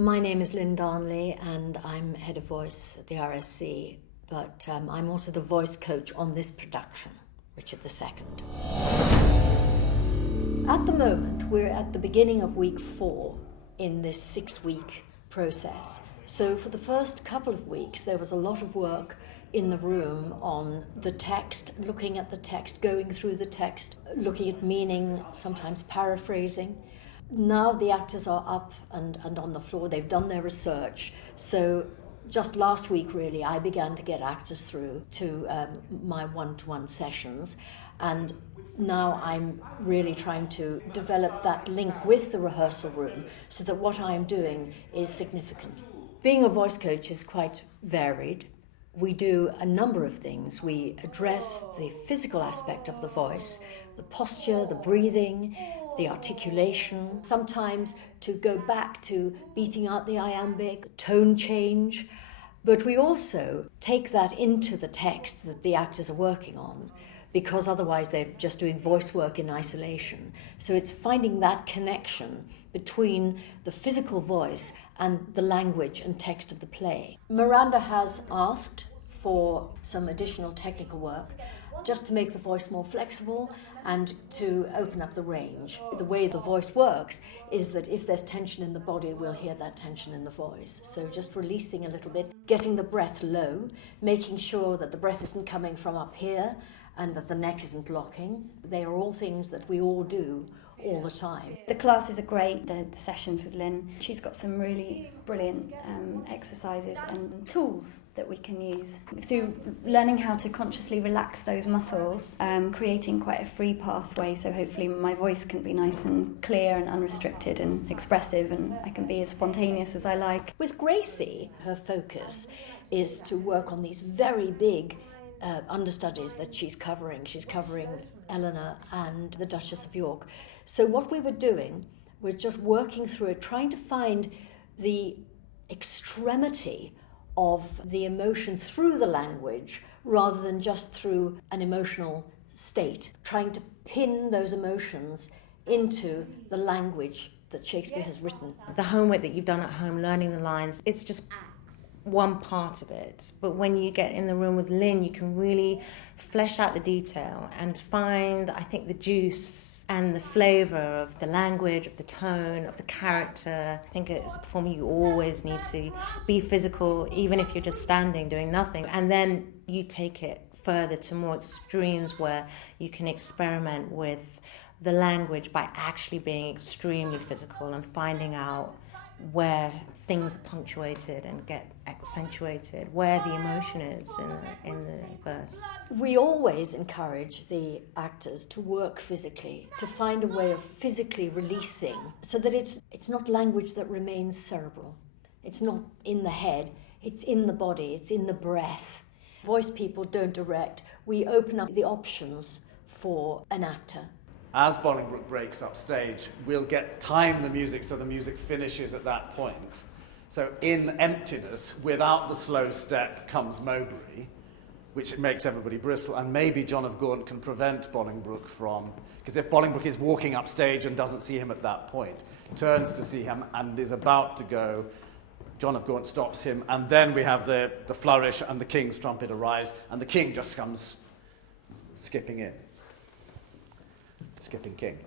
My name is Lyn Darnley and I'm head of voice at the RSC, but I'm also the voice coach on this production, Richard II. At the moment, we're at the beginning of week 4 in this 6-week process. So for the first couple of weeks, there was a lot of work in the room on the text, looking at the text, going through the text, looking at meaning, sometimes paraphrasing. Now the actors are up and on the floor, they've done their research. So just last week, really, I began to get actors through to my one-to-one sessions. And now I'm really trying to develop that link with the rehearsal room so that what I'm doing is significant. Being a voice coach is quite varied. We do a number of things. We address the physical aspect of the voice, the posture, the breathing, the articulation, sometimes to go back to beating out the iambic, tone change. But we also take that into the text that the actors are working on, because otherwise they're just doing voice work in isolation. So it's finding that connection between the physical voice and the language and text of the play. Miranda has asked for some additional technical work just to make the voice more flexible and to open up the range. The way the voice works is that if there's tension in the body, we'll hear that tension in the voice. So just releasing a little bit, getting the breath low, making sure that the breath isn't coming from up here and that the neck isn't locking. They are all things that we all do all the time. The classes are great, the sessions with Lyn. She's got some really brilliant exercises and tools that we can use. Through learning how to consciously relax those muscles, creating quite a free pathway, so hopefully my voice can be nice and clear and unrestricted and expressive, and I can be as spontaneous as I like. With Gracie, her focus is to work on these very big understudies that she's covering. She's covering Eleanor and the Duchess of York. So what we were doing was just working through it, trying to find the extremity of the emotion through the language rather than just through an emotional state, trying to pin those emotions into the language that Shakespeare has written. The homework that you've done at home, learning the lines, it's just one part of it. But when you get in the room with Lyn, you can really flesh out the detail and find, I think, the juice and the flavour of the language, of the tone, of the character. I think as a performer you always need to be physical, even if you're just standing doing nothing. And then you take it further to more extremes where you can experiment with the language by actually being extremely physical and finding out where things are punctuated and get accentuated, where the emotion is in the verse. We always encourage the actors to work physically, to find a way of physically releasing, so that it's not language that remains cerebral. It's not in the head, it's in the body, it's in the breath. Voice people don't direct. We open up the options for an actor. As Bolingbroke breaks up stage, we'll time the music so the music finishes at that point. So in emptiness, without the slow step, comes Mowbray, which makes everybody bristle, and maybe John of Gaunt can prevent Bolingbroke from, because if Bolingbroke is walking up stage and doesn't see him at that point, turns to see him and is about to go, John of Gaunt stops him, and then we have the flourish and the king's trumpet arrives, and the king just comes skipping in. Skipping King.